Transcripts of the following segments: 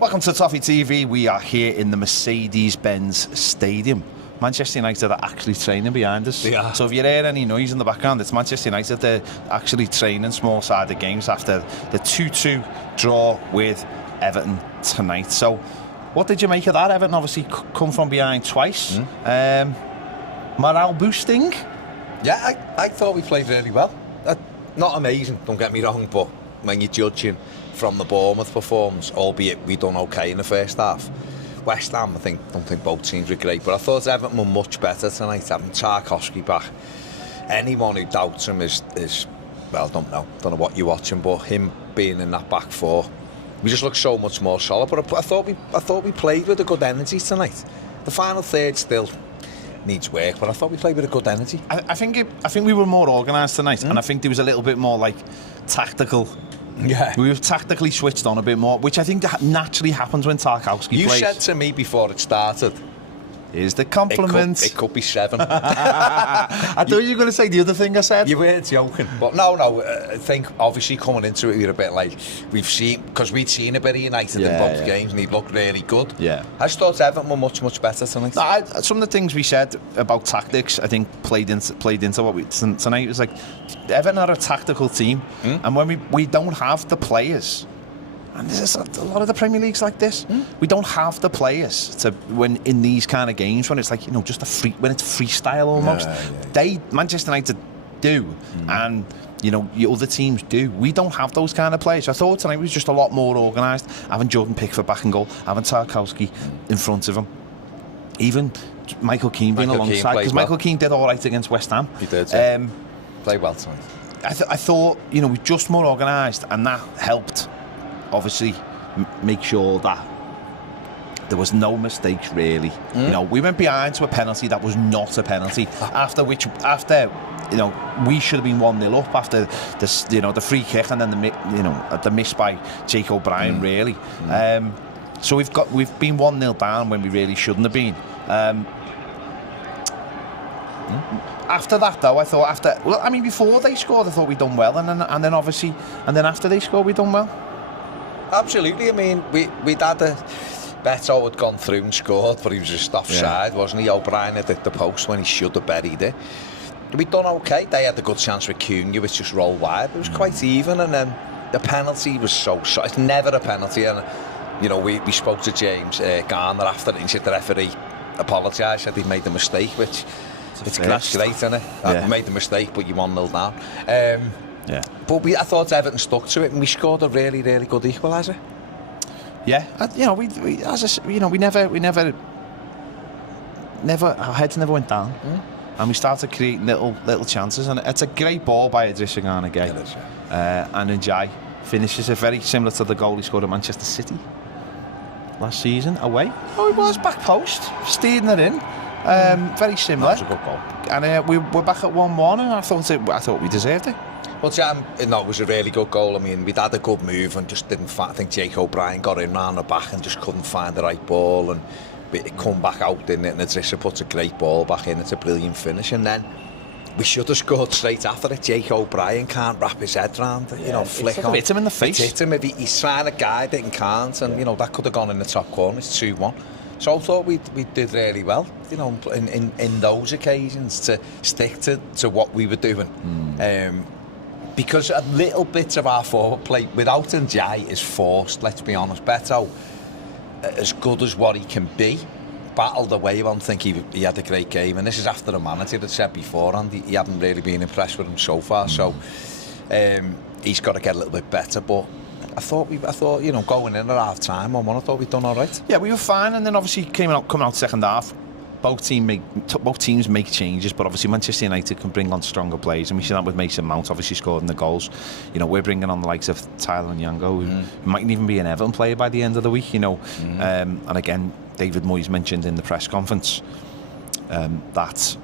Welcome to Toffee TV. We are here in the Mercedes-Benz Stadium. Manchester United are actually training behind us. Yeah. So if you hear any noise in the background, it's Manchester United. They're actually training small-sided games after the 2-2 draw with Everton tonight. So what did you make of that? Everton obviously come from behind twice. Morale boosting? Yeah, I thought we played really well. Not amazing, don't get me wrong, but when you're judging from the Bournemouth performance, albeit we done okay in the first half. West Ham, don't think both teams were great, but I thought Everton were much better tonight, having Tarkowski back. Anyone who doubts him is well, don't know what you're watching, but him being in that back four, we just look so much more solid. But I thought we played with a good energy tonight. The final third still needs work, but I thought we played with a good energy. I think we were more organised tonight, and I think there was a little bit more like tactical. Yeah, we were tactically switched on a bit more, which I think naturally happens when Tarkowski plays. You said to me before it started, here's the compliment. It could be 7. I thought you were going to say the other thing I said. You weren't joking. But no, I think obviously coming into it, we were a bit like, we'd seen a bit of United in both games, and he looked really good. Yeah. I just thought Everton were much better tonight. Some of the things we said about tactics, I think, played into what we tonight. Was like, Everton are a tactical team, and when we don't have the players. And there's a lot of the Premier League's like this. We don't have the players to when in these kind of games when it's like just when it's freestyle almost. Manchester United do, and your other teams do. We don't have those kind of players. So I thought tonight was just a lot more organised. Having Jordan Pickford back in goal, having Tarkowski in front of him, even Michael Keane being alongside, because Michael Keane did all right against West Ham. He did. Played well tonight. I thought we were just more organised, and that helped. Obviously, make sure that there was no mistakes really. We went behind to a penalty that was not a penalty. After we should have been 1-0 up after this, the free kick and then the miss by Jake O'Brien really. So we've been 1-0 down when we really shouldn't have been. After that though, I thought before they scored, I thought we'd done well, and then after they scored, we done well. Absolutely. I mean, we'd had Beto had gone through and scored, but he was just offside, wasn't he? O'Brien had hit the post when he should have buried it. We'd done okay. They had a good chance with Cunha, which just rolled wide. It was quite even, and then the penalty was so short. It's never a penalty, and we spoke to James Garner after it, and said the referee apologised, said he'd made a mistake, which it's great, isn't it? We made the mistake, but you 1-0 down. But I thought Everton stuck to it, and we scored a really, really good equaliser. Yeah, our heads never went down, and we started creating little chances, and it's a great ball by Idrissa Gana Gueye. It is, and Njai finishes it very similar to the goal he scored at Manchester City last season away. It was back post, steering it in. Very similar. That was a good goal. And we're back at 1-1, and I thought we deserved it. Well, it was a really good goal. I mean, we'd had a good move and just didn't I think Jake O'Brien got in round the back and just couldn't find the right ball, and it come back out, didn't it? And Idrissa puts a great ball back in. It's a brilliant finish. And then we should have scored straight after it. Jake O'Brien can't wrap his head round, flick on. Hit him in the face. Hit him if he's trying to guide it and can't, and that could have gone in the top corner. It's 2-1. So I thought we did really well, in those occasions to stick to what we were doing. Because a little bit of our forward play without Njai is forced, let's be honest. Beto, as good as what he can be, battled away. I don't think he had a great game, and this is after the manager that said beforehand he hadn't really been impressed with him so far. So he's got to get a little bit better. But I thought going in at half time on one, I thought we'd done all right. Yeah, we were fine, and then obviously coming out second half. Both teams make changes, but obviously Manchester United can bring on stronger players, and we see that with Mason Mount obviously scoring the goals. We're bringing on the likes of Tyler and Yango, who mightn't even be an Everton player by the end of the week. And again, David Moyes mentioned in the press conference that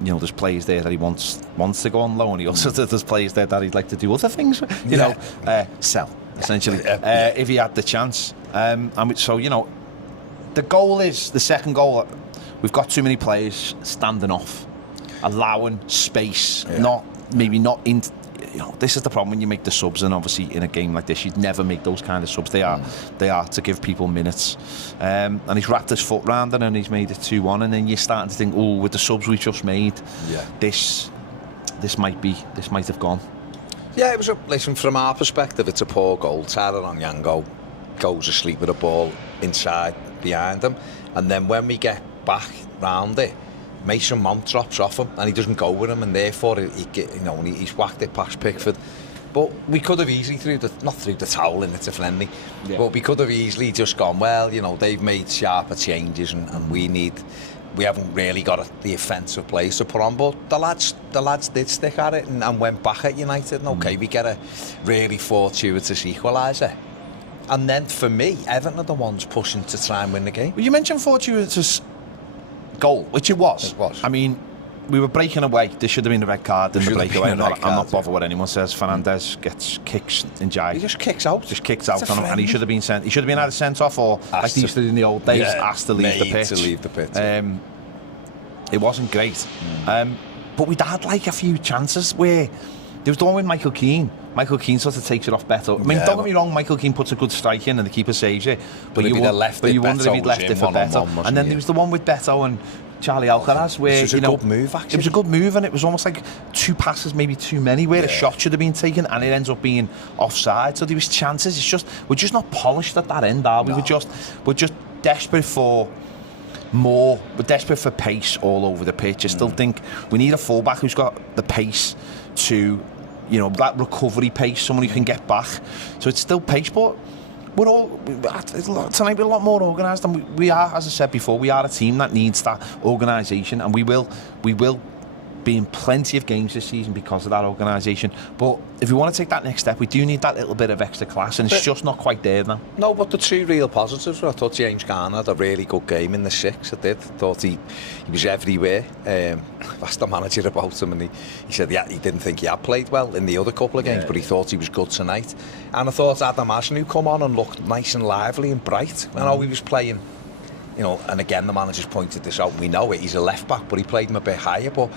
there's players there that he wants to go on loan. He also there's players there that he'd like to do other things. Sell essentially if he had the chance. So the goal is the second goal. We've got too many players standing off, allowing space, not this is the problem when you make the subs, and obviously in a game like this, you'd never make those kind of subs. They are to give people minutes. And he's wrapped his foot round it, and he's made it 2-1, and then you're starting to think, with the subs we just made, this might have gone. Yeah, it was listen, from our perspective, it's a poor goal. Tara Onyango goes asleep with a ball inside behind him, and then when we get back round it, Mason Mount drops off him and he doesn't go with him, and therefore he's whacked it past Pickford. But we could have easily not threw the towel in, it's a friendly, but we could have easily just gone, well, they've made sharper changes and we haven't really got the offensive players to put on. But the lads did stick at it and went back at United, and we get a really fortuitous equaliser. And then for me, Everton are the ones pushing to try and win the game. Well, you mentioned fortuitous goal, which it was. I mean, we were breaking away. There should have been a red card in the breakaway. I'm not bothered what anyone says. Fernandes gets kicks in jive. He just kicks out. On him, and he should have been sent. He should have been either sent off or, like he used to do in the old days, asked to leave the pitch. It wasn't great. But we'd had like a few chances where there was the one with Michael Keane. Michael Keane sort of takes it off Beto. I mean, don't get me wrong, Michael Keane puts a good strike in and the keeper saves it. But you wonder if he'd left it for Beto. And then there was the one with Beto and Charlie Alcaraz where, it was a good move, actually. It was a good move, and it was almost like 2 passes, maybe too many, where a shot should have been taken and it ends up being offside. So there was chances. It's just, we're just not polished at that end, are we? No. We're just desperate for more. We're desperate for pace all over the pitch. I still think we need a fullback who's got the pace to, that recovery pace, someone who can get back. So it's still pace, but tonight we're a lot more organised than we are. As I said before, we are a team that needs that organisation, and we will be in plenty of games this season because of that organisation. But if we want to take that next step, we do need that little bit of extra class, and it's just not quite there now. No, but the 2 real positives were, I thought James Garner had a really good game in the 6. I thought he was everywhere. Asked the manager about him, and he said he didn't think he had played well in the other couple of games, but he thought he was good tonight. And I thought Adam Ashnoo come on and looked nice and lively and bright. I know he was playing, and again the manager's pointed this out, we know it, he's a left back, but he played him a bit higher, but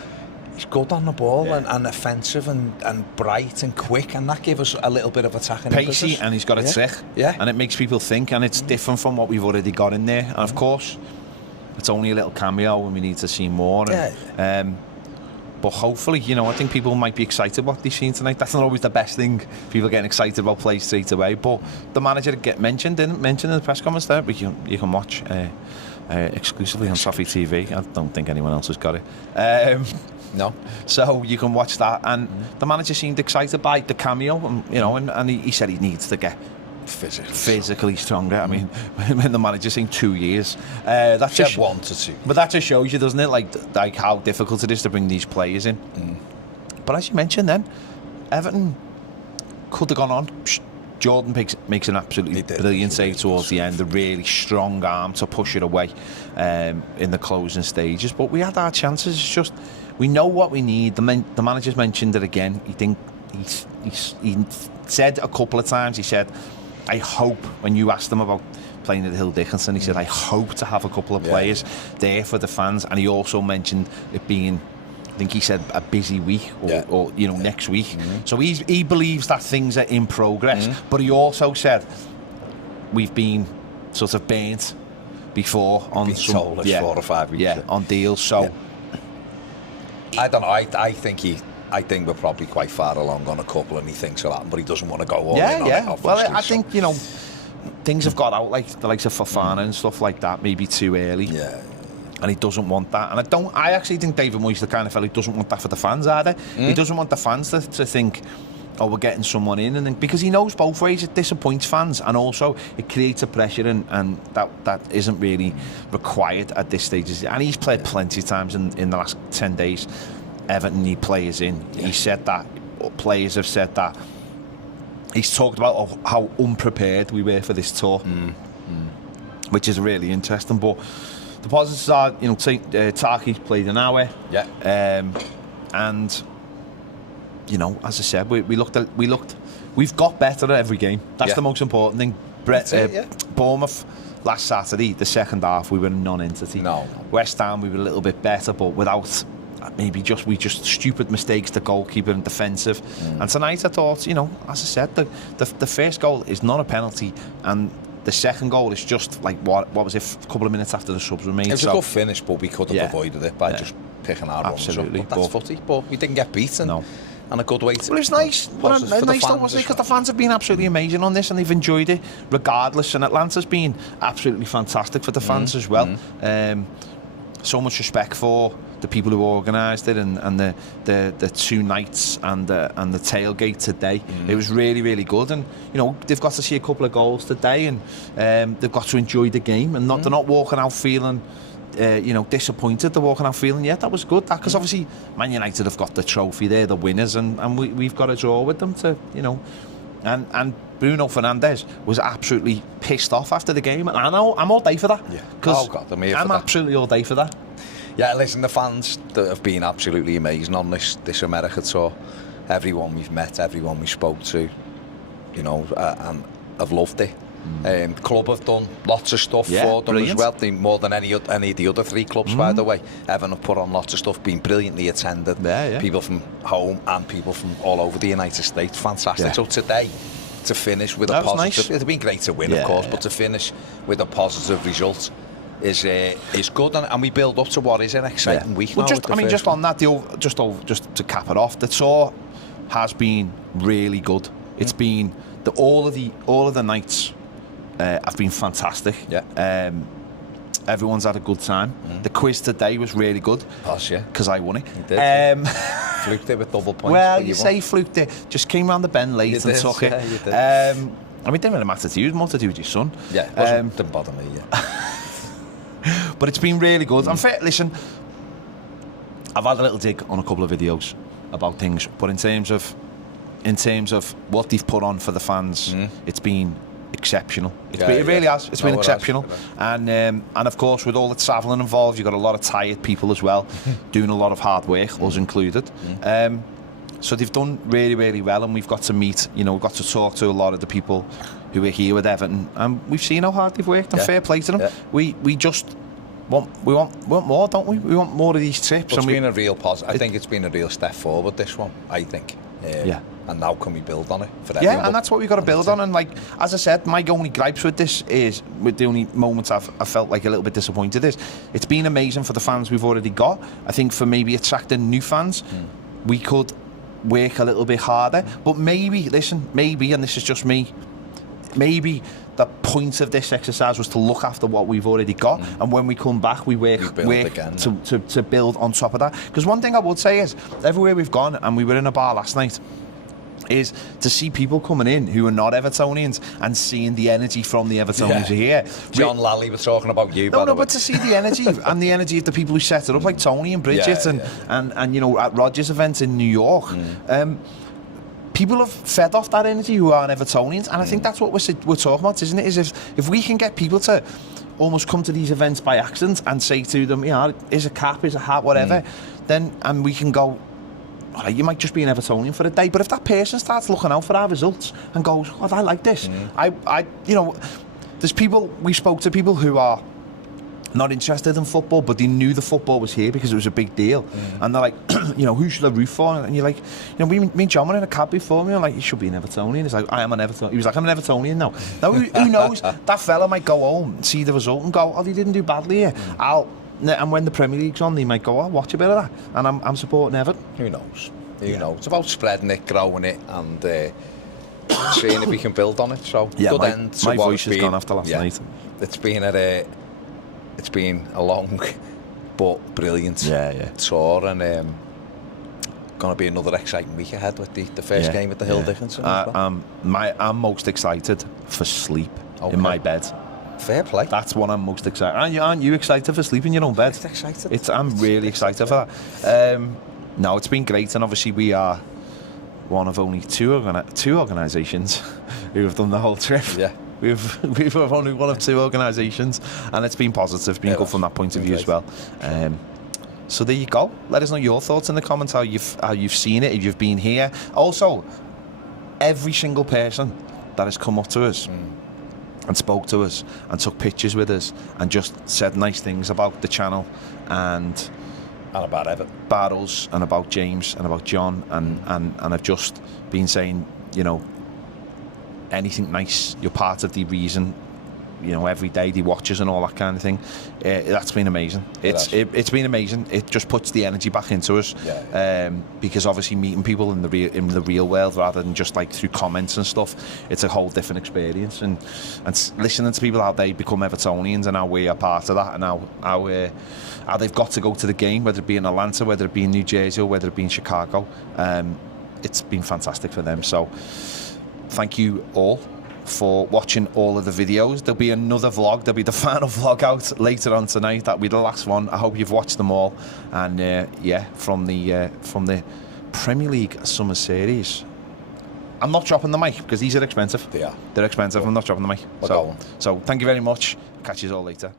he's good on the ball and offensive and bright and quick, and that gives us a little bit of attacking pacey impetus. And he's got a trick, and it makes people think, and it's different from what we've already got in there. And of course, it's only a little cameo, and we need to see more. But hopefully, I think people might be excited what they've seen tonight. That's not always the best thing, people getting excited about plays straight away. But the manager didn't mention in the press comments there, but you can watch exclusively on Sophie TV. I don't think anyone else has got it. No. So you can watch that, and the manager seemed excited by the cameo, and he said he needs to get physically stronger. I mean, when the manager's saying 2 years, that's just 1 to 2. But that just shows you, doesn't it, like how difficult it is to bring these players in. But as you mentioned, then Everton could have gone on. Jordan makes an absolutely brilliant save towards the end, a really strong arm to push it away in the closing stages. But we had our chances. It's just, we know what we need. The manager's mentioned it again. He said a couple of times, he said, I hope, when you asked him about playing at Hill Dickinson, he said, I hope to have a couple of players there for the fans. And he also mentioned it being, I think he said, a busy week or next week. So he believes that things are in progress. But he also said, we've been sort of burnt before on some, told 4 or 5 weeks. On deals. So I don't know. I think we're probably quite far along on a couple, and he thinks it'll happen, but he doesn't want to go all in on it. Well, I think things have got out, like the likes of Fofana and stuff like that, maybe too early. Yeah. And he doesn't want that. And I actually think David Moyes the kind of fella who doesn't want that for the fans either. He doesn't want the fans to think, we're getting someone in, and then, because he knows both ways it disappoints fans, and also it creates a pressure, and that isn't really required at this stage. And he's played plenty of times in the last 10 days. Everton need players in. He said that. Players have said that. He's talked about how unprepared we were for this tour, which is really interesting. But the positives are, Tarky's played an hour, and as I said, we've got better at every game. That's the most important thing. Bournemouth last Saturday, the second half, we were a non-entity. No. West Ham, we were a little bit better, but without maybe we just stupid mistakes, the goalkeeper and defensive. And tonight I thought, as I said, the first goal is not a penalty, and the second goal is just like what was it, a couple of minutes after the subs were made. It was a good finish, but we could have avoided it by just picking our runs up. Absolutely. But that's footy, but we didn't get beaten. No. And a good way to... Well, it's nice. Nice though, wasn't it? Because the fans have been absolutely amazing on this, and they've enjoyed it regardless. And Atlanta's been absolutely fantastic for the fans as well. So much respect for the people who organised it, and the 2 nights and the tailgate today. It was really, really good, and they've got to see a couple of goals today, and they've got to enjoy the game, and they're not walking out feeling disappointed. They're walking out feeling, that was good. Because obviously Man United have got the trophy, they're the winners, and we've got a draw with them to, and Bruno Fernandes was absolutely pissed off after the game, and I know I'm all day for that. I'm absolutely all day for that. Yeah, listen, the fans that have been absolutely amazing on this America tour, everyone we've met, everyone we spoke to, and have loved it. The club have done lots of stuff for them as well, more than any of the other 3 clubs, by the way. Everton have put on lots of stuff, been brilliantly attended. People from home and people from all over the United States. Fantastic. So today, to finish with a positive... Nice. It'd been great to win, of course, but to finish with a positive result is good, and we build up to what is an exciting week now. Just on that, just to cap it off, the tour has been really good. It's been all of the nights have been fantastic. Everyone's had a good time. The quiz today was really good. Because I won it. You did. Fluked it with double points. Well, you say fluked it. Just came round the bend late and took it. You did. I mean, it didn't really matter to you. It was more to do with your son. It didn't bother me. But it's been really good. And listen, I've had a little dig on a couple of videos about things, but in terms of what they've put on for the fans, it's been exceptional. It really has. It's been exceptional. And of course, with all the travelling involved, you've got a lot of tired people as well, doing a lot of hard work, us included. So they've done really, really well, and we've got to meet, we've got to talk to a lot of the people who are here with Everton, and we've seen how hard they've worked, and fair play to them. We just want more, don't we? We want more of these trips. But it's been a real positive. I think it's been a real step forward, this one, I think. And now can we build on it for everyone? Yeah, and that's what we've got to build on. And like, as I said, my only gripes with this is, with the only moments I felt like a little bit disappointed is, it's been amazing for the fans we've already got. I think for maybe attracting new fans, we could work a little bit harder. But maybe, and this is just me, maybe the point of this exercise was to look after what we've already got, and when we come back, we work again, to build on top of that. Because one thing I would say is, everywhere we've gone, and we were in a bar last night, is to see people coming in who are not Evertonians and seeing the energy from the Evertonians here. John Lally was talking about you, by the way. But to see the energy and the energy of the people who set it up, like Tony and Bridget and at Roger's event in New York. People have fed off that energy who aren't Evertonians, and I think that's what we're talking about, isn't it? Is if we can get people to almost come to these events by accident and say to them, is a cap, is a hat, whatever, and we can go, you might just be an Evertonian for a day, but if that person starts looking out for our results and goes, God, I like this, we spoke to people who are not interested in football, but they knew the football was here because it was a big deal, and they're like, who should I root for? And you're like, me and John were in a cab before me, I'm like, you should be an Evertonian. He's like, I am an Evertonian. He was like, I'm an Evertonian now. Now who knows, that fella might go home, see the result and go, they didn't do badly here. And when the Premier League's on, they might go, I'll watch a bit of that, and I'm supporting Everton. Who knows? It's about spreading it, growing it, and seeing if we can build on it. So good end to my what voice has gone after last night. It's been a long but brilliant tour, and going to be another exciting week ahead with the first game at the Hill Dickinson. I'm most excited for sleep in my bed. Fair play. That's what I'm most excited. Aren't you excited for sleep in your own bed? I'm really excited for that. No, it's been great, and obviously we are one of only two organisations who have done the whole trip. Yeah. We've only one of 2 organisations, and it's been positive, been good from that point of view as well. So there you go. Let us know your thoughts in the comments, how you've seen it, if you've been here. Also, every single person that has come up to us and spoke to us and took pictures with us and just said nice things about the channel and And about Everton. About us and about James and about John and I've just been saying, you know, anything nice, you're part of the reason, you know, every day they watch us and all that kind of thing. That's been amazing. It's been amazing. It just puts the energy back into us. Because obviously meeting people in the real world rather than just like through comments and stuff, it's a whole different experience. And listening to people how they become Evertonians and how we are part of that, and how they've got to go to the game, whether it be in Atlanta, whether it be in New Jersey, or whether it be in Chicago. It's been fantastic for them. So thank you all for watching all of the videos. There'll be another vlog. There'll be the final vlog out later on tonight. That'll be the last one. I hope you've watched them all. And from the Premier League Summer Series. I'm not dropping the mic because these are expensive. They are. They're expensive. I'm not dropping the mic. So thank you very much. Catch you all later.